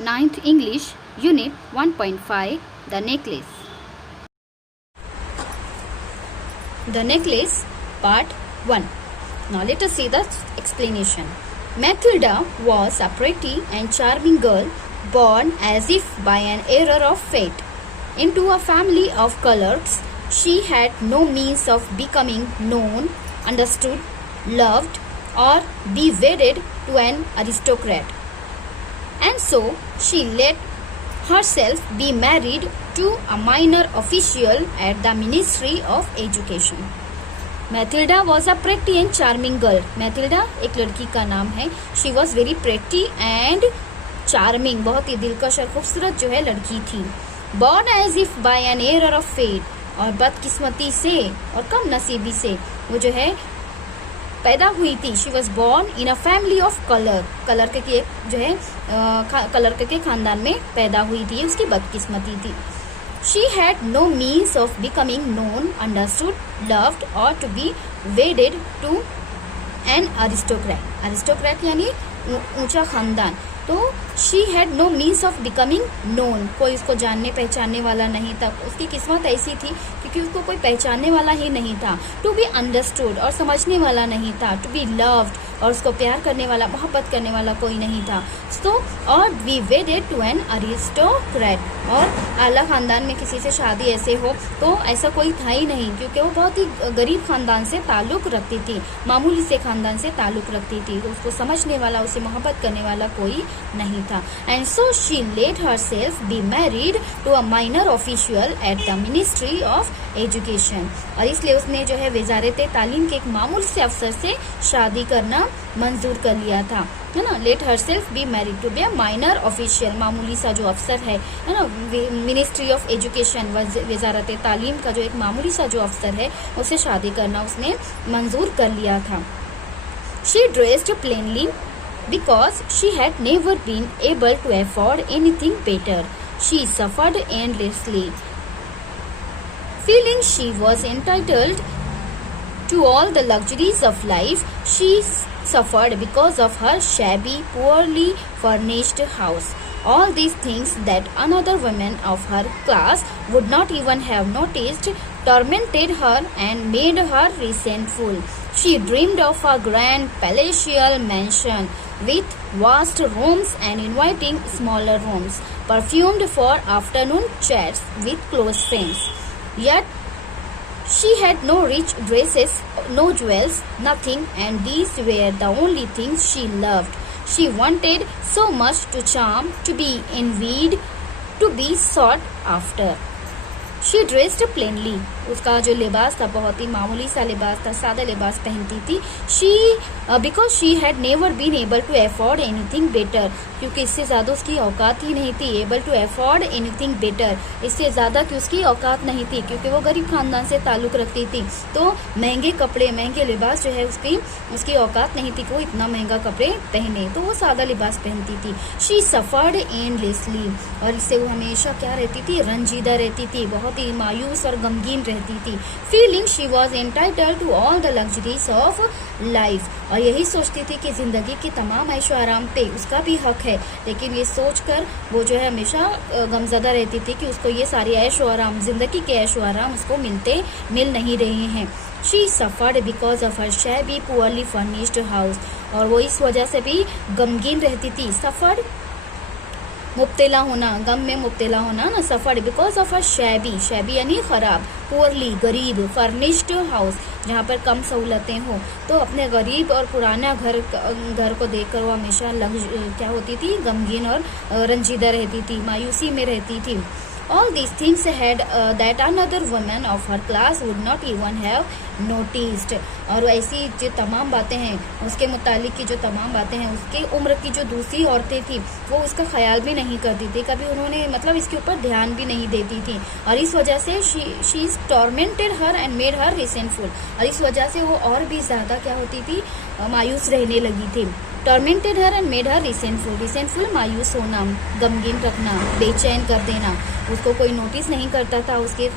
9th English, Unit 1.5, The Necklace. The Necklace, Part 1. Now let us see the explanation. Matilda was a pretty and charming girl born as if by an error of fate into a family of clerks. She had no means of becoming known, understood, loved, or be wedded to an aristocrat. And so she let herself be married to a minor official at the Ministry of Education. Matilda was a pretty and charming girl. Matilda एक लड़की का नाम है. She was very pretty and charming. बहुत ही दिलकश और खूबसूरत जो है लड़की थी. Born as if by an error of fate. और बदकिस्मती से और कम नसीबी से वो जो है पैदा हुई थी. She was born in a family of colour के जो है कलर के खानदान में पैदा हुई थी. उसकी बदकिस्मती थी. She had no means of becoming known, understood, loved, or to be wedded to an aristocrat. Aristocrat यानी ऊंचा खानदान. तो she had no means of becoming known. कोई उसको जानने पहचानने वाला नहीं था. उसकी किस्मत ऐसी थी क्योंकि उसको कोई पहचानने वाला ही नहीं था. टू बी अंडरस्टूड और समझने वाला नहीं था. टू बी लव्ड और उसको प्यार करने वाला, मोहब्बत करने वाला कोई नहीं था. तो और be wedded to an aristocrat और आला खानदान में किसी से शादी ऐसे हो तो ऐसा कोई था ही नहीं क्योंकि वो बहुत ही गरीब खानदान से ताल्लुक रखती थी. मामूली से खानदान से ताल्लुक रखती थी. तो उसको समझने वाला, उसे मोहब्बत करने वाला कोई नहीं था. And so she let herself be married to a minor official at the ministry of education. और इसलिए उसने जो है वजारत तालीम के एक मामूल से अफसर से शादी करना मंजूर कर लिया था, है ना. Let herself be married to be a minor official, मामूली सा जो अफसर है ना. मिनिस्ट्री ऑफ एजुकेशन, वजारत तालीम का जो एक मामूली सा जो अफसर है उसे शादी करना उसने मंजूर कर लिया था. She dressed plainly because she had never been able to afford anything better. She suffered endlessly, feeling she was entitled to all the luxuries of life. She suffered because of her shabby, poorly furnished house. All these things that another woman of her class would not even have noticed tormented her and made her resentful. She dreamed of a grand palatial mansion with vast rooms and inviting smaller rooms, perfumed for afternoon chats with close friends. Yet she had no rich dresses, no jewels, nothing, and these were the only things she loved. She wanted so much to charm, to be envied, to be sought after. She dressed plainly. उसका जो लिबास था बहुत ही मामूली सा लिबास था, सादा लिबास पहनती थी. Because she had never been able to afford anything better, क्योंकि इससे ज़्यादा उसकी औकात ही नहीं थी. Able to afford anything better, इससे ज़्यादा कि उसकी औकात नहीं थी क्योंकि वो गरीब खानदान से ताल्लुक़ रखती थी. तो महंगे कपड़े, महंगे लिबास जो है उसकी औकात नहीं थी कि वो इतना महंगा कपड़े पहने. तो वो सादा लिबास पहनती थी. She suffered endlessly, और इससे वो हमेशा क्या रहती थी, रंजीदा रहती थी, बहुत ही मायूस और गमगीन रहती थी. Feeling she was entitled to all the luxuries of life, और यही सोचती थी कि जिंदगी के तमाम ऐशो आराम पे उसका भी हक है. लेकिन ये सोचकर वो जो है हमेशा गमज़दा रहती थी कि उसको ये सारी ऐशो आराम, जिंदगी के ऐशो आराम उसको मिल नहीं रहे हैं. She suffered because of her shabby, poorly furnished house, और वो इस वजह से भी गमगीन रहती थी. Suffered मुब्तला होना, गम में मुब्तला होना ना. Suffered because of her shabby यानी खराब, पुअरली गरीब, फर्निश्ड हाउस जहाँ पर कम सहूलतें हो. तो अपने गरीब और पुराना घर को देखकर वो हमेशा क्या होती थी, गमगीन और रंजीदा रहती थी, मायूसी में रहती थी. All these things had that another woman of her class would not even have noticed. और ऐसी जो तमाम बातें हैं उसके मुतालिक की जो तमाम बातें हैं उसके उम्र की जो दूसरी औरतें थी वो उसका ख्याल भी नहीं करती थी. कभी उन्होंने मतलब इसके ऊपर ध्यान भी नहीं देती थी. और इस वजह से she tormented her and made her resentful. और इस वजह से वो और भी ज़्यादा क्या होती थी, मायूस रहने लगी थी. Tormented her and made her resentful, मायूस होना, गमगीन रखना, बेचैन कर देना. उसको कोई नोटिस नहीं करता था, उसके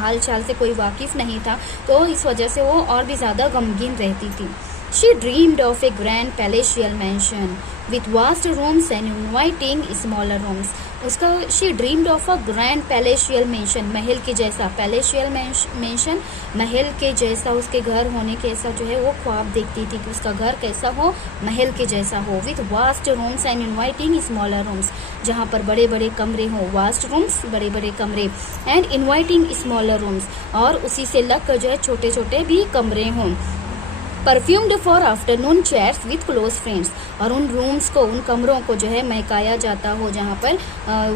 हाल चाल से कोई वाकिफ नहीं था. तो इस वजह से वो और भी ज़्यादा गमगीन रहती थी. She dreamed of a grand palatial mansion with vast rooms and inviting smaller rooms. उसका she dreamed of a grand palatial mansion, महल के जैसा, palatial mansion, महल के जैसा उसके घर होने के ऐसा जो है वो ख्वाब देखती थी कि उसका घर कैसा हो, महल के जैसा हो, with vast rooms and inviting smaller rooms, जहाँ पर बड़े बड़े कमरे हों, vast rooms बड़े बड़े कमरे, and inviting smaller rooms, और उसी से लग कर जो है छोटे छोटे भी कमरे हों. Perfumed for afternoon chats with close friends, और उन रूम्स को, उन कमरों को जो है महकाया जाता हो जहाँ पर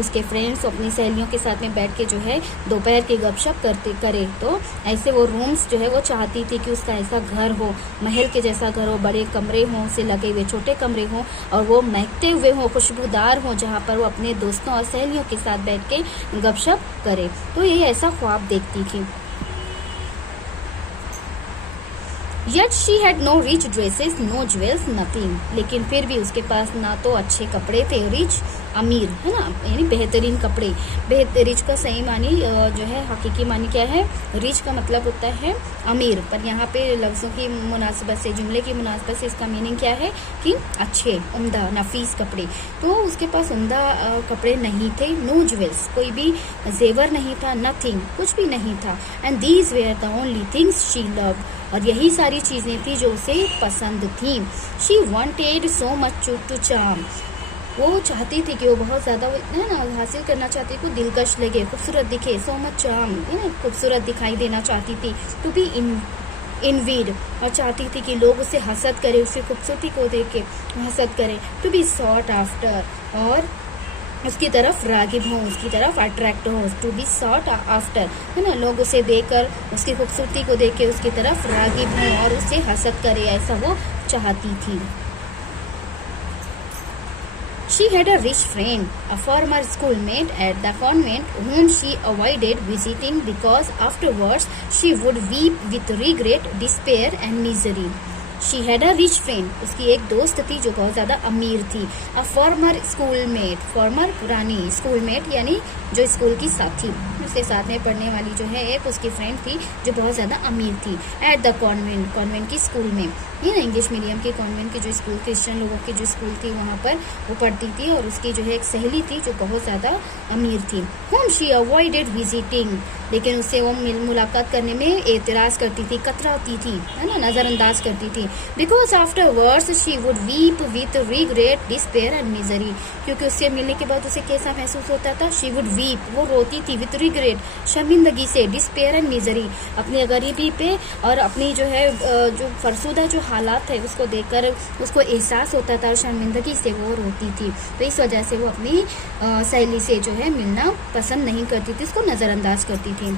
उसके फ्रेंड्स अपनी सहेलियों के साथ में बैठ के जो है दोपहर की गपशप करे. तो ऐसे वो रूम्स जो है वो चाहती थी कि उसका ऐसा घर हो, महल के जैसा घर हो, बड़े कमरे हों, उसे लगे हुए छोटे कमरे हों, और वो महकते हुए हों, खुशबूदार हों, जहाँ पर वो अपने दोस्तों और सहेलियों के साथ बैठ के गपशप करे. तो ये ऐसा ख्वाब देखती थी. Yet she had no rich dresses, no jewels, nothing. लेकिन फिर भी उसके पास ना तो अच्छे कपड़े थे, रिच अमीर है ना, यानी बेहतरीन कपड़े. रिच का सही मानी जो है हकीकी मानी क्या है, रिच का मतलब होता है अमीर, पर यहाँ पे लफ्ज़ों की मुनासिबत से, जुमले की मुनासिबत से इसका मीनिंग क्या है कि अच्छे, उम्दा, नफीस कपड़े. तो उसके पास उम्दा कपड़े नहीं थे. नो ज्वेल्स, कोई भी जेवर नहीं था. नथिंग, कुछ भी नहीं था. And these were the only things she loved, और यही सारी चीज़ें थी जो उसे पसंद थी. She wanted so much to charm, वो चाहती थी कि वो बहुत ज़्यादा है ना हासिल करना चाहती थी, दिलकश लगे, खूबसूरत दिखे. सो मच चार्म, है ना, खूबसूरत दिखाई देना चाहती थी. टू बी इनवीड, और चाहती थी कि लोग उसे हसद करें, उसकी खूबसूरती को देख के हसद करें. टू बी सॉट आफ्टर, और उसकी तरफ रागिब हों, उसकी तरफ अट्रैक्ट हो. टू बी सॉट आफ्टर, है ना, लोग उसे देखकर, उसकी खूबसूरती को देख के उसकी तरफ रागिब हों और उसे हसद करे, ऐसा वो चाहती थी. She had a rich friend, a former schoolmate at the convent, whom she avoided visiting because afterwards she would weep with regret, despair and misery. She had a rich friend, उसकी एक दोस्त थी जो बहुत ज़्यादा अमीर थी. A former schoolmate, former पुरानी, schoolmate यानी जो स्कूल की साथी, उसके साथ में पढ़ने वाली जो है एक उसकी फ्रेंड थी जो बहुत ज़्यादा अमीर थी. At the convent, कॉन्वेंट की स्कूल में, ये ना इंग्लिश मीडियम के कॉन्वेंट की जो स्कूल, क्रिश्चियन लोगों की जो स्कूल थी वहाँ पर वो पढ़ती थी, और उसकी जो है एक सहेली थी जो बहुत ज़्यादा अमीर थी. Whom she avoided visiting, लेकिन उससे वो मुलाकात करने में एतराज़ करती थी, कतराती थी, है ना, नज़रअंदाज करती थी. Because afterwards she would weep with regret, despair and misery, क्योंकि उससे मिलने के बाद उसे कैसा महसूस होता था. She would weep, वो रोती थी, with regret, शर्मिंदगी से, despair and misery, अपनी गरीबी पे और अपनी जो है जो फरसुदा जो हालात है उसको देखकर उसको एहसास होता था, और शर्मिंदगी से वो रोती थी. तो इस वजह से वो अपनी सहेली से जो है मिलना पसंद नहीं करती थी, उसको नज़रअंदाज करती थी.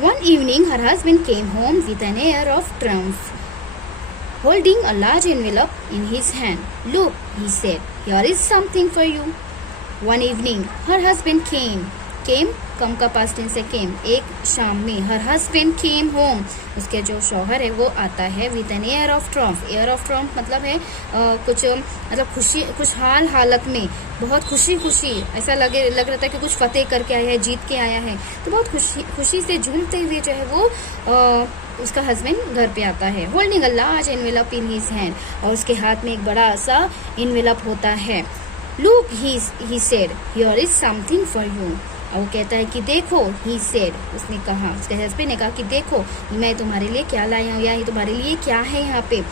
One evening her husband came home with an air of triumph, holding a large envelope in his hand. Look, he said, here is something for you. One evening her husband came कम का past tense है came, एक शाम में. her husband came home, उसके जो शौहर है वो आता है with an air of triumph. air of triumph मतलब है कुछ मतलब खुशहाल हालत में, बहुत खुशी ऐसा लग रहा था कि कुछ फतेह करके आया है, जीत के आया है. तो बहुत खुशी से झूमते हुए जो है वो उसका हस्बैंड घर पे आता है. Holding a large envelope in his hand, और उसके हाथ में एक बड़ा सा एनवेलप होता है. Look, he said, here is something for you. और वो कहता है कि देखो, ही सेड, उसने कहा, उसके हस्बैंड ने कहा कि देखो मैं तुम्हारे लिए क्या लाया हूँ, या ये तुम्हारे लिए क्या है यहाँ पे.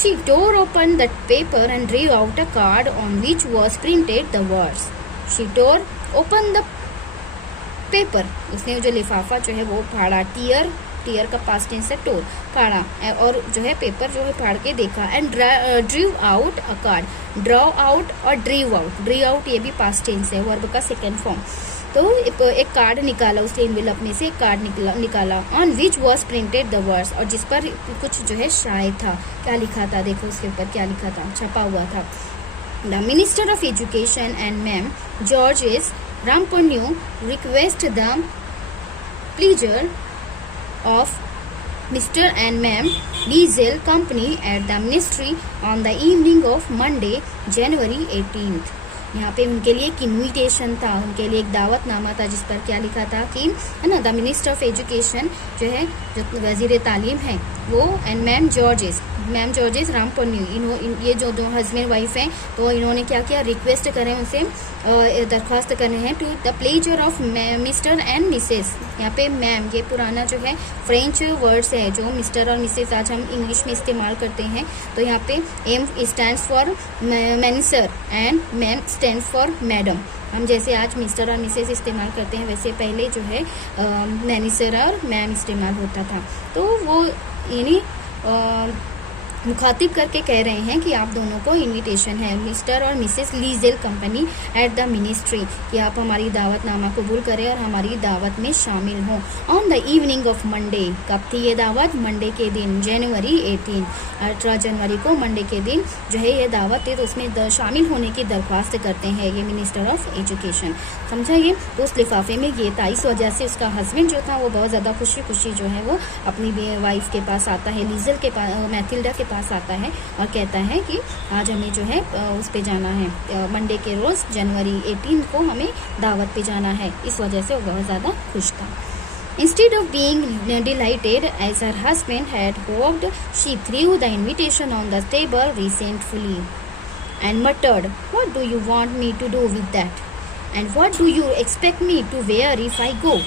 She tore open that paper and drew out a card on which was printed the words. She tore open the paper, उसने जो लिफाफा जो है वो फाड़ा. टीयर का पास्ट टेंस है टोर, फाड़ा, और जो है पेपर जो है फाड़ के देखा. And ड्रीव out a card, draw out और ड्रीव आउट ये भी पास्ट टेंस है, वर्ब का सेकेंड फॉर्म. तो एक कार्ड निकाला, उसके एनवेलप में से एक कार्ड निकाला. On which was printed the words, और जिस पर कुछ जो है शाये था. क्या लिखा था, देखो उसके ऊपर क्या लिखा था, छपा हुआ था. The minister of education and Mme Georges Ramponneau request the pleasure of Mr. and Ma'am Diesel Company at the ministry on the evening of Monday, January 18th. यहाँ पे उनके लिए एक इन्विटेशन था, उनके लिए एक दावतनामा था जिस पर क्या लिखा था कि, है ना, द मिनिस्टर ऑफ एजुकेशन जो है, जो वजीर तालीम है, वो एंड मैम जॉर्जेस रामपन्नू, ये जो दो हस्बैंड वाइफ हैं, तो इन्होंने क्या किया, रिक्वेस्ट करें उनसे, दरख्वास्त करने हैं to the pleasure of Mr and Mrs. यहाँ पे मैम ये पुराना जो है फ्रेंच वर्ड्स है, जो मिस्टर और मिसेस आज हम इंग्लिश में इस्तेमाल करते हैं। तो यहाँ पे M stands for monsieur and Mme stands for madam. हम जैसे आज मिस्टर और मिसेस इस्तेमाल करते हैं, वैसे पहले जो है मैनिसर और मैम इस्तेमाल होता था। तो वो इन्हीं मुखातिब करके कह रहे हैं कि आप दोनों को इनविटेशन है, मिस्टर और Mrs Loisel company at the ministry, कि आप हमारी दावतनामा कबूल करें और हमारी दावत में शामिल हों। On the evening of Monday, कब थी ये दावत, मंडे के दिन, जनवरी 18 जनवरी को मंडे के दिन जो है ये दावत है, तो उसमें शामिल होने की दरख्वास्त करते हैं ये मिनिस्टर ऑफ एजुकेशन। समझा ये? तो उस लिफाफे में ये था, इस वजह से उसका हस्बैंड जो था वो बहुत ज़्यादा खुशी खुशी जो है वो अपनी वाइफ के पास आता है, लीजल के पास, मैथिल्डा के पास आता है और कहता है कि आज हमें जो है उस पे जाना है, मंडे के रोज़ जनवरी 18 को हमें दावत पे जाना है। इस वजह से वो बहुत ज़्यादा खुश था। Instead of being delighted as her husband had hoped, she threw the invitation on the table resentfully and muttered, "What do you want me to do with that? And what do you expect me to wear if I go?"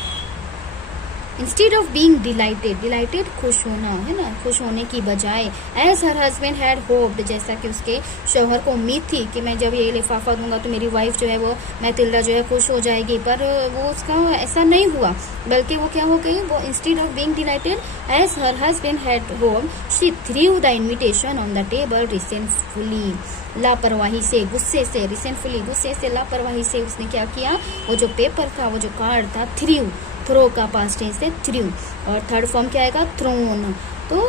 Instead of being delighted खुश होना, है ना, खुश होने की बजाय, as her husband had hoped, जैसा कि उसके शौहर को उम्मीद थी कि मैं जब ये लिफाफा दूंगा तो मेरी वाइफ जो है वो मैथिल्डा जो है खुश हो जाएगी, पर वो उसका ऐसा नहीं हुआ, बल्कि वो क्या हो गई, वो instead of being delighted as her husband had hoped, she threw the invitation on the table resentfully, लापरवाही से, गुस्से से, रिसेंटफुली गुस्से से, लापरवाही से उसने क्या किया, वो जो पेपर था, वो जो कार्ड था, थ्रो का पास्ट टेंस से थ्रू, और थर्ड फॉर्म क्या आएगा, थ्रोन। तो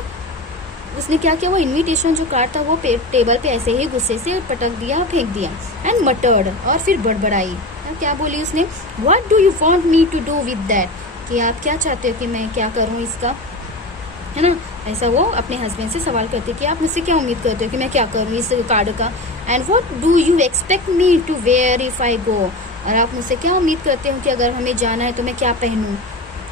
उसने क्या किया, वो इनविटेशन जो कार्ड था वो टेबल पे ऐसे ही गुस्से से पटक दिया, फेंक दिया। एंड मटर्ड, और फिर बड़बड़ाई, क्या बोली उसने, what do you want me to do with that, कि आप क्या चाहते हो कि मैं क्या करूं इसका, है ना, ऐसा वो अपने हस्बैंड से सवाल करते कि आप मुझसे क्या उम्मीद करते हो कि मैं क्या करूं इस कार्ड का। And what do you expect me to wear if I go, और आप मुझसे क्या उम्मीद करते हो कि अगर हमें जाना है तो मैं क्या पहनूं,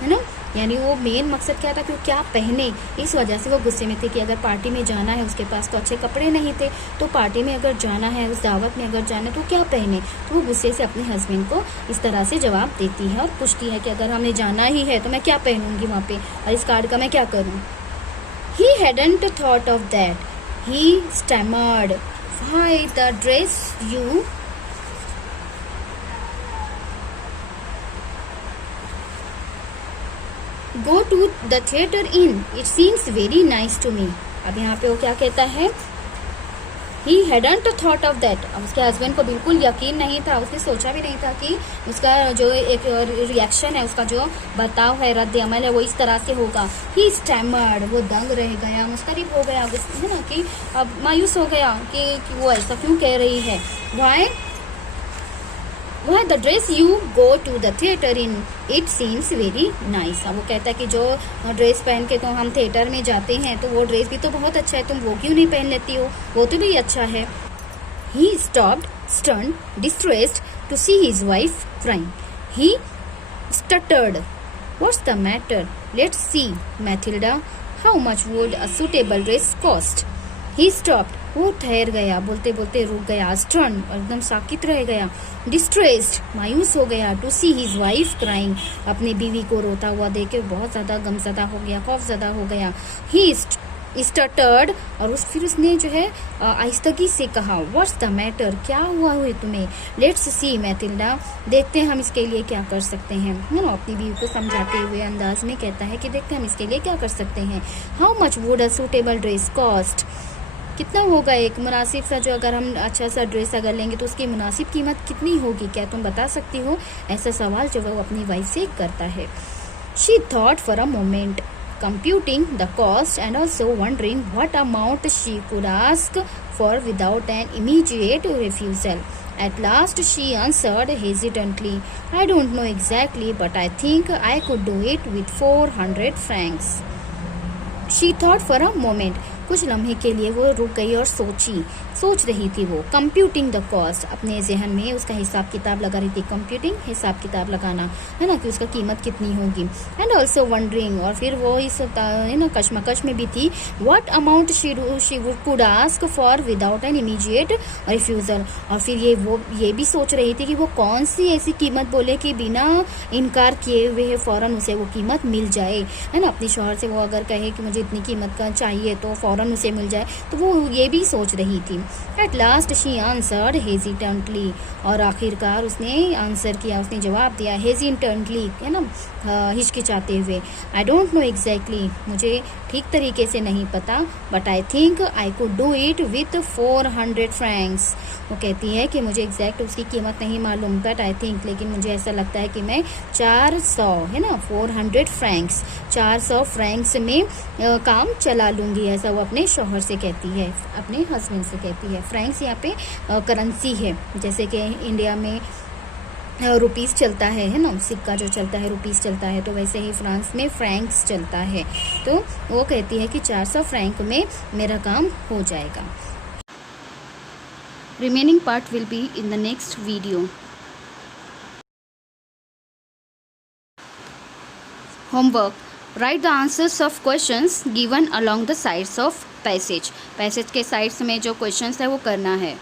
है ना, यानी वो मेन मकसद क्या था कि वो क्या पहने। इस वजह से वो गुस्से में थे कि अगर पार्टी में जाना है, उसके पास तो अच्छे कपड़े नहीं थे, तो पार्टी में अगर जाना है, उस दावत में अगर जाना है तो क्या पहने। तो वो गुस्से से अपने हस्बैंड को इस तरह से जवाब देती है और पूछती है कि अगर हमें जाना ही है तो मैं क्या पहनूंगी वहाँ पे, और इस कार्ड का मैं क्या करूँ। He hadn't thought of that. He stammered, "Why, the dress you..." "Go to the theatre in. It seems very nice to me." अब यहाँ पे वो क्या कहता है, He hadn't thought of that. अब उसके हस्बैंड को बिल्कुल यकीन नहीं था, उसने सोचा भी नहीं था कि उसका जो एक रिएक्शन है, उसका जो बर्ताव है, रद्द अमल है, वो इस तरह से होगा। He stammered, वो दंग रह गया, मुस्तरिब हो गया, है ना, कि अब मायूस हो गया कि वो ऐसा क्यों कह रही है। Why the dress you go to the theatre in, it seems very nice. अब वो कहता है कि जो ड्रेस पहन के तो हम थिएटर में जाते हैं तो वो ड्रेस भी तो बहुत अच्छा है, तुम वो क्यों नहीं पहन लेती हो, वो तो भी अच्छा है। He stopped, stunned, distressed to see his wife crying. He stuttered, "What's the matter? Let's see, Matilda. How much would a suitable dress cost?" He stopped. वो ठहर गया, बोलते बोलते रुक गया, स्टर्न, और एकदम साकित रह गया, डिस्ट्रेस्ड, मायूस हो गया, to see his wife crying, अपनी बीवी को रोता हुआ देख के बहुत ज़्यादा गमज़दा हो गया, खौफज़दा हो गया। ही स्टटर्ड, और फिर उसने जो है आहिस्तगी से कहा, व्हाट्स द मैटर, क्या हुआ हुए तुम्हें। लेट्स सी मैथिल्डा, देखते हैं हम इसके लिए क्या कर सकते हैं, है ना, अपनी बीवी को समझाते हुए अंदाज में कहता है कि देखते हैं हम इसके लिए क्या कर सकते हैं। How much would a suitable dress cost, कितना होगा एक मुनासिब सा, जो अगर हम अच्छा सा ड्रेस अगर लेंगे तो उसकी मुनासिब कीमत कितनी होगी, क्या तुम बता सकती हो। ऐसा सवाल जो वो अपनी वाइफ से करता है। She thought for a moment, computing the cost and also wondering what amount she could ask for without an immediate refusal. At last she answered hesitantly, "I don't know exactly, but I think I could do it with 400 francs." She thought for a moment. कुछ लम्हे के लिए वो रुक गई और सोच रही थी। वो कंप्यूटिंग द कॉस्ट, अपने जहन में उसका हिसाब किताब लगा रही थी। कंप्यूटिंग, हिसाब किताब लगाना, है ना, कि उसका कीमत कितनी होगी। एंड ऑल्सो वंडरिंग, और फिर वो इस है ना कश्मकश में भी थी। What amount she could ask for without an immediate refusal, और फिर ये भी सोच रही थी कि वो कौन सी ऐसी कीमत बोले कि बिना इनकार किए हुए फौरन उसे वो कीमत मिल जाए, है ना। अपने शौहर से वो अगर कहे कि मुझे इतनी कीमत का चाहिए तो फौरन उसे मिल जाए, तो वो ये भी सोच रही थी। At last she answered hesitantly, और आखिरकार उसने आंसर किया, उसने जवाब दिया हेजिटेंटली, है ना, हिचकिचाते हुए। आई डोंट नो एग्जैक्टली, मुझे ठीक तरीके से नहीं पता, but I think I could do it with 400 Franks. वो कहती है कि मुझे एग्जैक्ट उसकी कीमत नहीं मालूम, बट आई थिंक, लेकिन मुझे ऐसा लगता है कि मैं 400, है ना, 400 फ्रैंक्स, 400 फ्रैंक्स में काम चला लूँगी, ऐसा वो अपने शौहर से कहती है, अपने हस्बैंड से कहती है। फ्रैंक्स यहाँ पे करेंसी है, जैसे कि इंडिया में रुपीस चलता है ना, सिक्का जो चलता है रुपीस चलता है, तो वैसे ही फ्रांस में फ्रैंक्स चलता है। तो वो कहती है कि 400 फ्रैंक में मेरा काम हो जाएगा। Remaining part will be in the next video. Homework, right the answers of questions given along the sides of passage. Passage के साइड्स में जो क्वेश्चंस है वो करना है।